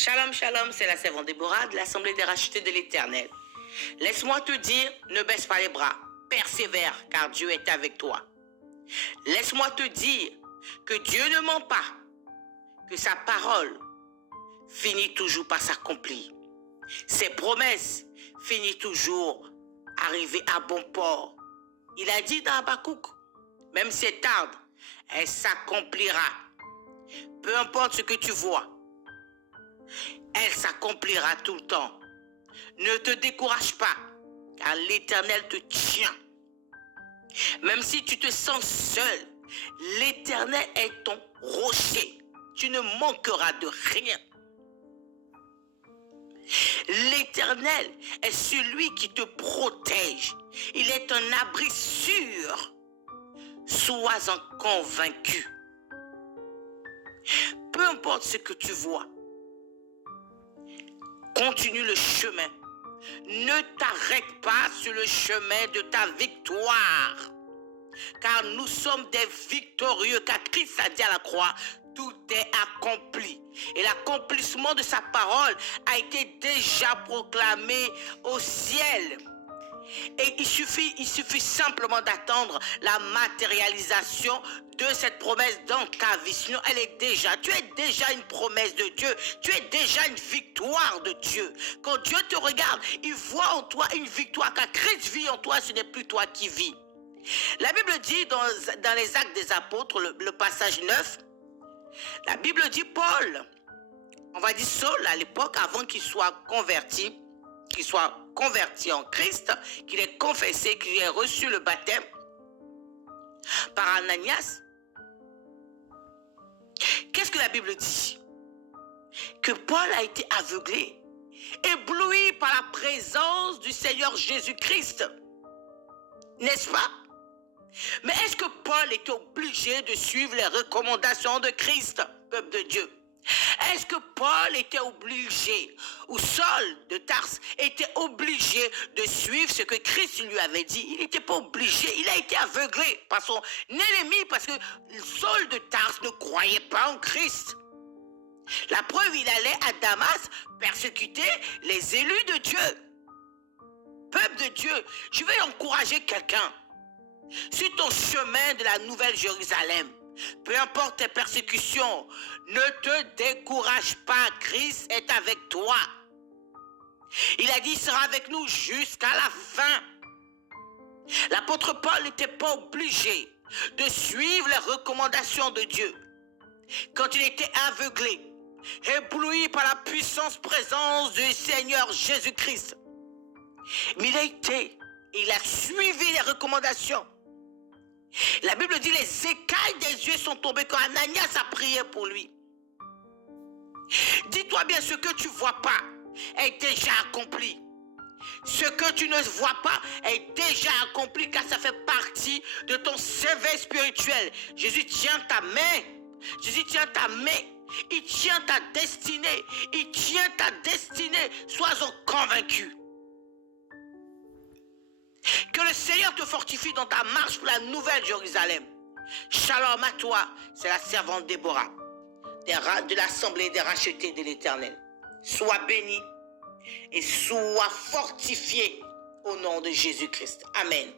Shalom, shalom, c'est la servante Déborah de l'Assemblée des rachetés de l'Éternel. Laisse-moi te dire, ne baisse pas les bras, persévère, car Dieu est avec toi. Laisse-moi te dire que Dieu ne ment pas, que sa parole finit toujours par s'accomplir. Ses promesses finissent toujours arriver à bon port. Il a dit dans Habakkuk, même si elle tarde, elle s'accomplira. Peu importe ce que tu vois, elle s'accomplira tout le temps. Ne te décourage pas, car l'Éternel te tient. Même si tu te sens seul, l'Éternel est ton rocher. Tu ne manqueras de rien. L'Éternel est celui qui te protège. Il est un abri sûr. Sois-en convaincu. Peu importe ce que tu vois, continue le chemin. Ne t'arrête pas sur le chemin de ta victoire. Car nous sommes des victorieux, car Christ a dit à la croix, tout est accompli. Et l'accomplissement de sa parole a été déjà proclamé au ciel. Et il suffit simplement d'attendre la matérialisation de cette promesse dans ta vie. Sinon, tu es déjà une promesse de Dieu. Tu es déjà une victoire de Dieu. Quand Dieu te regarde, il voit en toi une victoire. Car Christ vit en toi, ce n'est plus toi qui vis. La Bible dit dans les Actes des Apôtres, le passage 9, la Bible dit Paul, on va dire Saul à l'époque, avant qu'il soit converti en Christ, qu'il ait confessé, qu'il ait reçu le baptême par Ananias. Qu'est-ce que la Bible dit? Que Paul a été aveuglé, ébloui par la présence du Seigneur Jésus-Christ. N'est-ce pas? Mais est-ce que Paul était obligé de suivre les recommandations de Christ, peuple de Dieu? Est-ce que Paul était obligé, ou Saul de Tarse était obligé de suivre ce que Christ lui avait dit? Il n'était pas obligé, il a été aveuglé par son ennemi, parce que Saul de Tarse ne croyait pas en Christ. La preuve, il allait à Damas persécuter les élus de Dieu. Peuple de Dieu, je vais encourager quelqu'un. Sur ton chemin de la Nouvelle Jérusalem, peu importe tes persécutions, ne te décourage pas, Christ est avec toi. Il a dit, il sera avec nous jusqu'à la fin. L'apôtre Paul n'était pas obligé de suivre les recommandations de Dieu. Quand il était aveuglé, ébloui par la puissante présence du Seigneur Jésus-Christ, mais il a suivi les recommandations. La Bible dit, les écailles des yeux sont tombées quand Ananias a prié pour lui. Dis-toi bien, ce que tu ne vois pas est déjà accompli. Ce que tu ne vois pas est déjà accompli, car ça fait partie de ton CV spirituel. Jésus tient ta main. Jésus tient ta main. Il tient ta destinée. Il tient ta destinée. Sois-en convaincu. Que le Seigneur te fortifie dans ta marche pour la Nouvelle Jérusalem. Shalom à toi, c'est la servante Déborah, de l'Assemblée des rachetés de l'Éternel. Sois béni et sois fortifié au nom de Jésus-Christ. Amen.